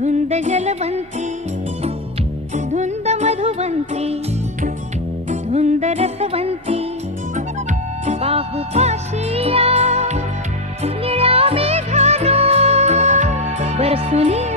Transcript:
धुंद जलवंती धुंद मधुवंती धुंद रसवंती बाहुपाशिया निळ्या मेघानो बरसुनी